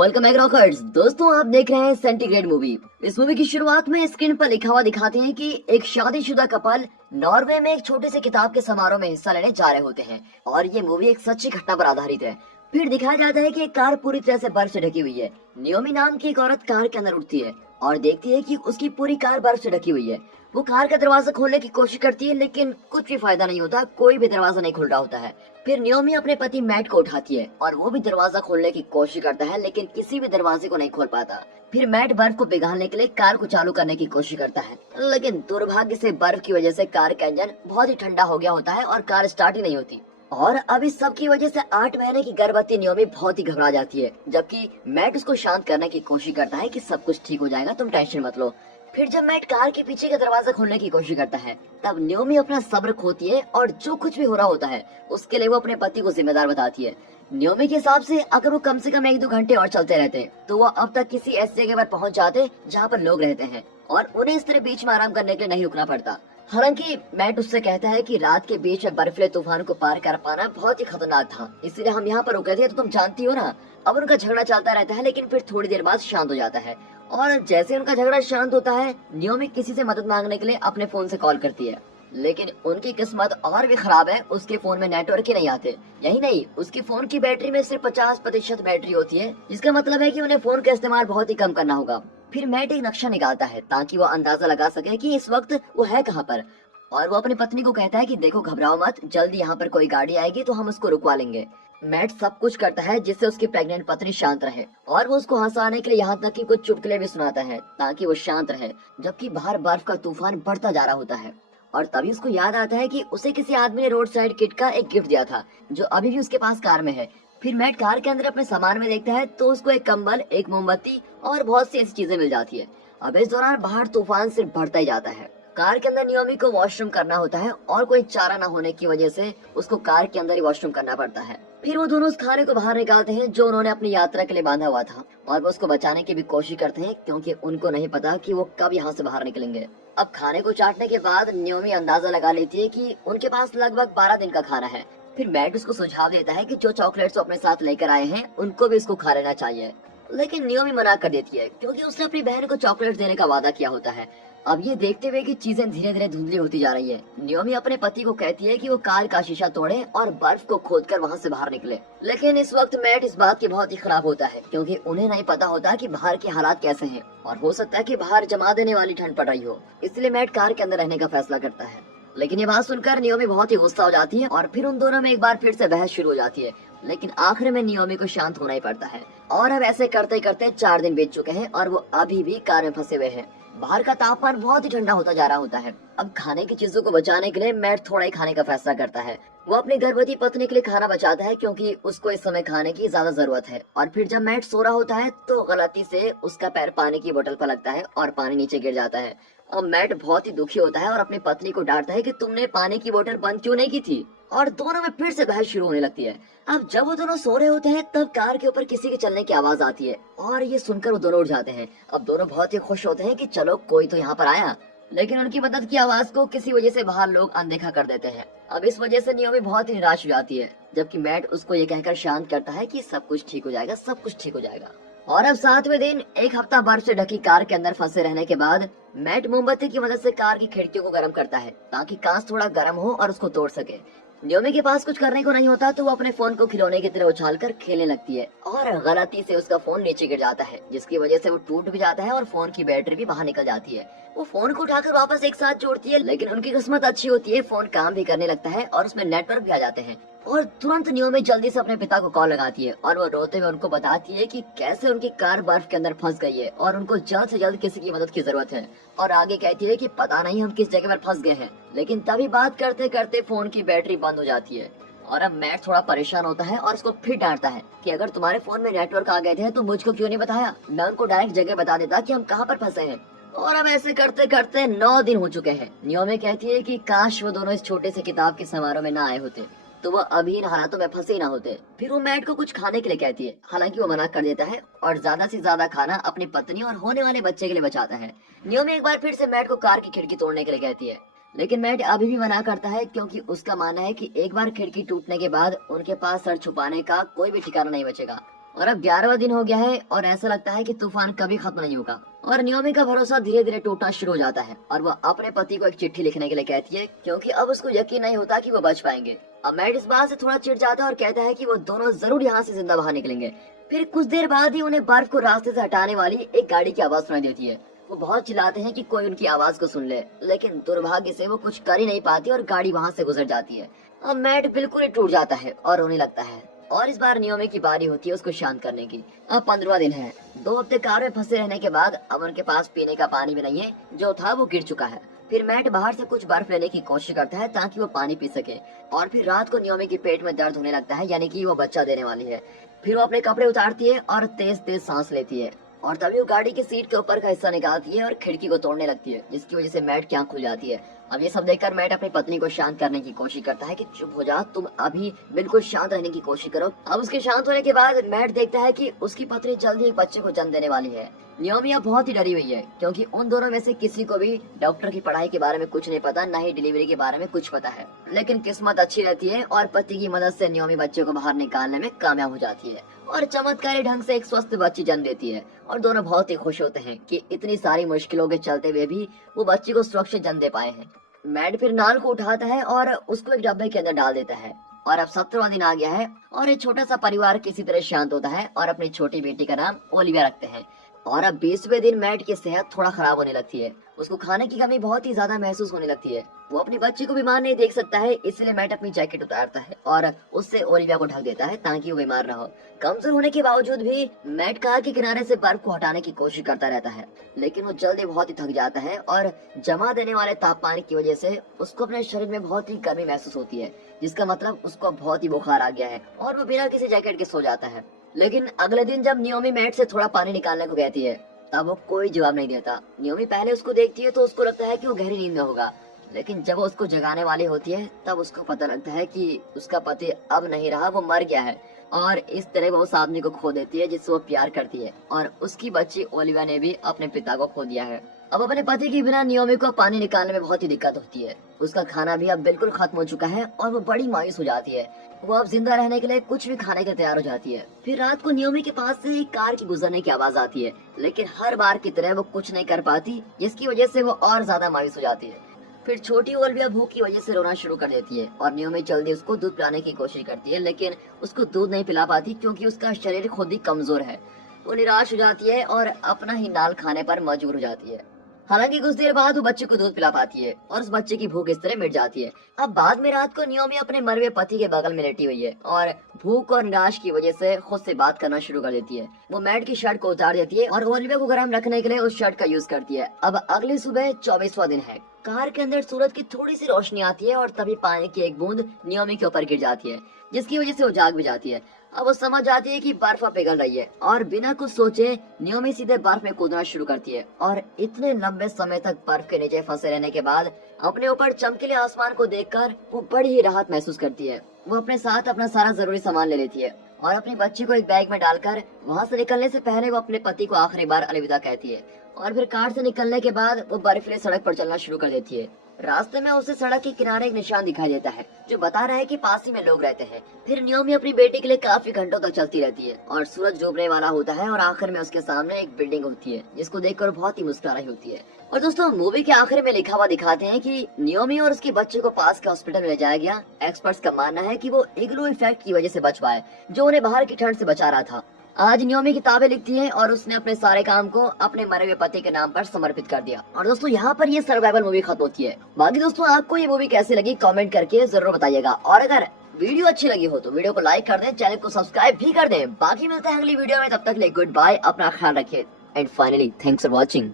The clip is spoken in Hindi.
Welcome back rockers. दोस्तों आप देख रहे हैं सेंटीग्रेड मूवी। इस मूवी की शुरुआत में स्क्रीन पर लिखा हुआ दिखाते हैं कि एक शादीशुदा कपल नॉर्वे में एक छोटे से किताब के समारोह में हिस्सा लेने जा रहे होते हैं और ये मूवी एक सच्ची घटना पर आधारित है। फिर दिखाया जाता है कि एक कार पूरी तरह से बर्फ से ढकी हुई है। नियोमी नाम की एक औरत कार के अंदर उठती है और देखती है कि उसकी पूरी कार बर्फ से ढकी हुई है। वो कार का दरवाजा खोलने की कोशिश करती है लेकिन कुछ भी फायदा नहीं होता, कोई भी दरवाजा नहीं खुल रहा होता है। फिर नियोमी अपने पति मैट को उठाती है और वो भी दरवाजा खोलने की कोशिश करता है लेकिन किसी भी दरवाजे को नहीं खोल पाता। फिर मैट बर्फ को पिघालने के लिए कार को चालू करने की कोशिश करता है लेकिन दुर्भाग्य से बर्फ की वजह से कार का इंजन बहुत ही ठंडा हो गया होता है और कार स्टार्ट ही नहीं होती। और अब इस सब की वजह से 8 महीने की गर्भवती नियोमी बहुत ही घबरा जाती है, जबकि मैट उसको शांत करने की कोशिश करता है कि सब कुछ ठीक हो जाएगा, तुम टेंशन मत लो। फिर जब मैट कार के पीछे का दरवाजा खोलने की कोशिश करता है तब नियोमी अपना सब्र खोती है और जो कुछ भी हो रहा होता है उसके लिए वो अपने पति को जिम्मेदार बताती है। नियोमी के हिसाब से अगर वो कम से कम 1-2 घंटे और चलते रहते तो वो अब तक किसी ऐसी जगह पर पहुंच जाते जहाँ पर लोग रहते हैं और उन्हें इस तरह बीच में आराम करने के लिए नहीं रुकना पड़ता। हालांकि मैट उससे कहता है कि रात के बीच में बर्फीले तूफान को पार कर पाना बहुत ही खतरनाक था, इसलिए हम यहाँ पर रुके थे, तो तुम जानती हो ना। अब उनका झगड़ा चलता रहता है लेकिन फिर थोड़ी देर बाद शांत हो जाता है और जैसे उनका झगड़ा शांत होता है नियोमी किसी से मदद मांगने के लिए अपने फोन से कॉल करती है। लेकिन उनकी किस्मत और भी खराब है, उसके फोन में नेटवर्क ही नहीं आते। यही नहीं, उसकी फोन की बैटरी में सिर्फ 50% बैटरी होती है, जिसका मतलब है कि उन्हें फोन का इस्तेमाल बहुत ही कम करना होगा। फिर मैट एक नक्शा निकालता है ताकि वो अंदाजा लगा सके कि इस वक्त वो है कहाँ पर और वो अपनी पत्नी को कहता है कि देखो घबराओ मत, जल्दी यहाँ पर कोई गाड़ी आएगी तो हम उसको रुकवा लेंगे। मैट सब कुछ करता है जिससे उसकी प्रेग्नेंट पत्नी शांत रहे और वो उसको हंसाने के लिए यहाँ तक कि कुछ चुटकुले भी सुनाता है ताकि वो शांत रहे, जबकि बाहर बर्फ का तूफान बढ़ता जा रहा होता है। और तभी उसको याद आता है कि उसे किसी आदमी ने रोड साइड किट का एक गिफ्ट दिया था जो अभी भी उसके पास कार में है। फिर मैट कार के अंदर अपने सामान में देखता है तो उसको एक कंबल, एक मोमबत्ती और बहुत सी ऐसी चीजें मिल जाती है। अब इस दौरान बाहर तूफान सिर्फ बढ़ता ही जाता है। कार के अंदर नियोमी को वॉशरूम करना होता है और कोई चारा न होने की वजह से उसको कार के अंदर ही वॉशरूम करना पड़ता है। फिर वो दोनों उस खाने को बाहर निकालते हैं जो उन्होंने अपनी यात्रा के लिए बांधा हुआ था और वो उसको बचाने की भी कोशिश करते हैं क्योंकि उनको नहीं पता कि वो कब यहाँ से बाहर निकलेंगे। अब खाने को चाटने के बाद नियोमी अंदाजा लगा लेती है कि उनके पास लगभग 12 दिन का खाना है। फिर मैट उसको सुझाव देता है कि जो चॉकलेट्स वो अपने साथ लेकर आए हैं उनको भी इसको खा लेना चाहिए, लेकिन नियोमी मना कर देती है क्योंकि उसने अपनी बहन को चॉकलेट्स देने का वादा किया होता है। अब ये देखते हुए कि चीजें धीरे धीरे धुंधली होती जा रही है, नियोमी अपने पति को कहती है कि वो कार का शीशा तोड़े और बर्फ को खोदकर वहाँ से बाहर निकले। लेकिन इस वक्त मैट इस बात की बहुत ही खराब होता है क्योंकि उन्हें नहीं पता होता कि बाहर के हालात कैसे हैं और हो सकता है कि बाहर जमा देने वाली ठंड पड़ रही हो, इसलिए मैट कार के अंदर रहने का फैसला करता है। लेकिन ये बात सुनकर नियोमी बहुत ही गुस्सा हो जाती है और फिर उन दोनों में एक बार फिर से बहस शुरू हो जाती है, लेकिन आखिर में नियोमी को शांत होना ही पड़ता है। और अब ऐसे करते करते 4 दिन बीत चुके हैं और वो अभी भी कार में फंसे हुए हैं। बाहर का तापमान बहुत ही ठंडा होता जा रहा होता है। अब खाने की चीजों को बचाने के लिए मैट थोड़ा ही खाने का फैसला करता है। वो अपनी गर्भवती पत्नी के लिए खाना बचाता है क्योंकि उसको इस समय खाने की ज्यादा जरूरत है। और फिर जब मैट सो रहा होता है तो गलती से उसका पैर पानी की बोतल पर लगता है और पानी नीचे गिर जाता है। अब मैट बहुत ही दुखी होता है और अपनी पत्नी को डांटता है कि तुमने पानी की बोतल बंद क्यों नहीं की थी, और दोनों में फिर से बहस शुरू होने लगती है। अब जब वो दोनों सो रहे होते हैं तब कार के ऊपर किसी के चलने की आवाज आती है और ये सुनकर वो दोनों उठ जाते हैं। अब दोनों बहुत ही खुश होते हैं कि चलो कोई तो यहाँ पर आया, लेकिन उनकी मदद की आवाज को किसी वजह से बाहर लोग अनदेखा कर देते हैं। अब इस वजह से नियोमी बहुत ही निराश हो जाती है, जबकि मैट उसको ये कहकर शांत करता है कि सब कुछ ठीक हो जाएगा, सब कुछ ठीक हो जाएगा। और अब 7वें दिन एक हफ्ता बर्फ से ढकी कार के अंदर फंसे रहने के बाद मैट मोमबत्ती की मदद से कार की खिड़कियों को गर्म करता है ताकि कांच थोड़ा गर्म हो और उसको तोड़ सके। नियोमी के पास कुछ करने को नहीं होता तो वो अपने फोन को खिलौने की तरह उछालकर खेलने लगती है और गलती से उसका फोन नीचे गिर जाता है, जिसकी वजह से वो टूट भी जाता है और फोन की बैटरी भी बाहर निकल जाती है। वो फोन को उठाकर वापस एक साथ जोड़ती है, लेकिन उनकी किस्मत अच्छी होती है, फोन काम भी करने लगता है और उसमें नेटवर्क भी आ जाते हैं। और तुरंत नियोमी जल्दी से अपने पिता को कॉल लगाती है और वो रोते हुए उनको बताती है कि कैसे उनकी कार बर्फ के अंदर फंस गई है और उनको जल्द से जल्द किसी की मदद की जरूरत है। और आगे कहती है कि पता नहीं हम किस जगह पर फंस गए हैं, लेकिन तभी बात करते करते फोन की बैटरी बंद हो जाती है। और अब मैट थोड़ा परेशान होता है और उसको फिर डांटता है कि अगर तुम्हारे फोन में नेटवर्क आ गए थे तो मुझको क्यों नहीं बताया, मैं उनको डायरेक्ट जगह बता देता कि हम कहाँ पर फंसे हैं। और अब ऐसे करते करते 9 दिन हो चुके हैं। नियोमी कहती है कि काश वो दोनों इस छोटे से किताब के समारोह में ना आए होते तो वो अभी इन हालातों में फंसे ना होते। फिर वो मैट को कुछ खाने के लिए कहती है, हालांकि वो मना कर देता है और ज्यादा से ज्यादा खाना अपनी पत्नी और होने वाले बच्चे के लिए बचाता है। नियोमी एक बार फिर से मैट को कार की खिड़की तोड़ने के लिए कहती है, लेकिन मैट अभी भी मना करता है क्योंकि उसका मानना है कि एक बार खिड़की टूटने के बाद उनके पास सर छुपाने का कोई भी ठिकाना नहीं बचेगा। और अब 11वां दिन हो गया है और ऐसा लगता है कि तूफान कभी खत्म नहीं होगा। और नियोमी का भरोसा धीरे धीरे टूटना शुरू हो जाता है और वह अपने पति को एक चिट्ठी लिखने के लिए कहती है, क्योंकि अब उसको यकीन नहीं होता कि वो बच पाएंगे। अब मैट इस बात से थोड़ा चिढ़ जाता है और कहता है कि वो दोनों जरूर यहाँ से जिंदा बाहर निकलेंगे। फिर कुछ देर बाद ही उन्हें बर्फ को रास्ते से हटाने वाली एक गाड़ी की आवाज सुनाई देती है। वो बहुत चिल्लाते हैं कि कोई उनकी आवाज को सुन ले, लेकिन दुर्भाग्य से वो कुछ कर ही नहीं पाती और गाड़ी वहाँ से गुजर जाती है। अब मैट बिल्कुल ही टूट जाता है और रोने लगता है और इस बार नियोमी की बारी होती है उसको शांत करने की। अब 15वां दिन है। 2 हफ्ते कार में फंसे रहने के बाद अब उनके पास पीने का पानी भी नहीं है, जो था वो गिर चुका है। फिर मैट बाहर से कुछ बर्फ लेने की कोशिश करता है ताकि वो पानी पी सके। और फिर रात को नियोमी के पेट में दर्द होने लगता है, यानी कि वो बच्चा देने वाली है। फिर वो अपने कपड़े उतारती है और तेज तेज सांस लेती है और तभी वो गाड़ी की सीट के ऊपर का हिस्सा निकालती है और खिड़की को तोड़ने लगती है, जिसकी वजह से मैट की आंख खुल जाती है। अब ये सब देखकर मैट अपनी पत्नी को शांत करने की कोशिश करता है कि चुप हो जा, तुम अभी बिल्कुल शांत रहने की कोशिश करो। अब उसके शांत होने के बाद मैट देखता है कि उसकी पत्नी जल्दी एक बच्चे को जन्म देने वाली है। नियोमी अब बहुत ही डरी हुई है, क्योंकि उन दोनों में से किसी को भी डॉक्टर की पढ़ाई के बारे में कुछ नहीं पता, न ही डिलीवरी के बारे में कुछ पता है। लेकिन किस्मत अच्छी रहती है और पति की मदद से नियोमी बच्चे को बाहर निकालने में कामयाब हो जाती है और चमत्कारी ढंग से एक स्वस्थ बच्ची जन्म देती है। और दोनों बहुत ही खुश होते हैं कि इतनी सारी मुश्किलों के चलते हुए भी वो बच्ची को सुरक्षित जन्म दे पाए हैं। मैट फिर नाल को उठाता है और उसको एक डब्बे के अंदर डाल देता है। और अब 17वां दिन आ गया है और एक छोटा सा परिवार किसी तरह शांत होता है और अपनी छोटी बेटी का नाम ओलिविया रखते हैं। और अब 20वें दिन मैट की सेहत थोड़ा खराब होने लगती है। उसको खाने की कमी बहुत ही ज्यादा महसूस होने लगती है। वो अपनी बच्ची को बीमार नहीं देख सकता है, इसलिए मैट अपनी जैकेट उतारता है और उससे ओलिविया को ढक देता है ताकि वो बीमार न हो। कमजोर होने के बावजूद भी मैट कार के किनारे से बर्फ को हटाने की कोशिश करता रहता है, लेकिन वो जल्दी बहुत ही थक जाता है और जमा देने वाले तापमान की वजह से उसको अपने शरीर में बहुत ही गर्मी महसूस होती है, जिसका मतलब उसको बहुत ही बुखार आ गया है और वो बिना किसी जैकेट के सो जाता है। लेकिन अगले दिन जब नियोमी मैट से थोड़ा पानी निकालने को कहती है, तब वो कोई जवाब नहीं देता। नियोमी पहले उसको देखती है तो उसको लगता है कि वो गहरी नींद में होगा, लेकिन जब वो उसको जगाने वाली होती है तब उसको पता लगता है कि उसका पति अब नहीं रहा, वो मर गया है। और इस तरह वो उस आदमी को खो देती है जिससे वो प्यार करती है और उसकी बच्ची ओलिविया ने भी अपने पिता को खो दिया है। अब अपने पति के बिना नियोमी को पानी निकालने में बहुत ही दिक्कत होती है। उसका खाना भी अब बिल्कुल खत्म हो चुका है और वो बड़ी मायूस हो जाती है। वो अब जिंदा रहने के लिए कुछ भी खाने के तैयार हो जाती है। फिर रात को नियोमी के पास से एक कार की गुजरने की आवाज आती है, लेकिन हर बार की तरह वो कुछ नहीं कर पाती, जिसकी वजह से वो और ज्यादा मायूस हो जाती है। फिर छोटी ओलिविया भूख की वजह से रोना शुरू कर देती है और नियोमी जल्दी उसको दूध पिलाने की कोशिश करती है, लेकिन उसको दूध नहीं पिला पाती क्योंकि उसका शरीर खुद ही कमजोर है। वो निराश हो जाती है और अपना ही नाल खाने पर मजबूर हो जाती है। हालांकि कुछ देर बाद वो बच्चे को दूध पिला पाती है और उस बच्चे की भूख इस तरह मिट जाती है। अब बाद में रात को नियोमी अपने मरे हुए पति के बगल में लेटी हुई है और भूख और निराश की वजह से खुद से बात करना शुरू कर देती है। वो मैट की शर्ट को उतार देती है और ओलिविया को गर्म रखने के लिए उस शर्ट का यूज करती है। अब अगली सुबह 24वां दिन है। कार के अंदर सूरज की थोड़ी सी रोशनी आती है और तभी पानी की एक बूंद नियोमी के ऊपर गिर जाती है, जिसकी वजह से वो जाग भी जाती है। अब वो समझ जाती है कि बर्फ पिघल रही है और बिना कुछ सोचे नियोमी सीधे बर्फ में कूदना शुरू करती है। और इतने लंबे समय तक बर्फ के नीचे फंसे रहने के बाद अपने ऊपर चमकीले आसमान को देखकर वो बड़ी ही राहत महसूस करती है। वो अपने साथ अपना सारा जरूरी सामान ले लेती है और अपनी बच्ची को एक बैग में डालकर वहाँ से निकलने से पहले वो अपने पति को आखिरी बार अलविदा कहती है। और फिर कार से निकलने के बाद वो बर्फीली सड़क पर चलना शुरू कर देती है। रास्ते में उसे सड़क के किनारे एक निशान दिखाई देता है जो बता रहा है कि पास ही में लोग रहते हैं। फिर नियोमी अपनी बेटी के लिए काफी घंटों तक चलती रहती है और सूरज डूबने वाला होता है और आखिर में उसके सामने एक बिल्डिंग होती है जिसको देखकर बहुत ही मुस्कुरा रही होती है। और दोस्तों मूवी के आखिर में लिखा हुआ दिखाते हैं कि नियोमी और उसके बच्चे को पास के हॉस्पिटल में ले जाया गया। एक्सपर्ट्स का मानना है कि वो इग्लू इफेक्ट की वजह से बच पाए, जो उन्हें बाहर की ठंड से बचा रहा था। आज नियोमी किताबें लिखती है और उसने अपने सारे काम को अपने मरे हुए पति के नाम पर समर्पित कर दिया। और दोस्तों यहाँ पर ये सर्वाइवल मूवी खत्म होती है। बाकी दोस्तों आपको ये मूवी कैसी लगी कमेंट करके जरूर बताइएगा और अगर वीडियो अच्छी लगी हो तो वीडियो को लाइक कर दें, चैनल को सब्सक्राइब भी कर दें। बाकी मिलते हैं अगली वीडियो में, तब तक के लिए गुड बाय, अपना ख्याल रखिए and finally thanks for watching.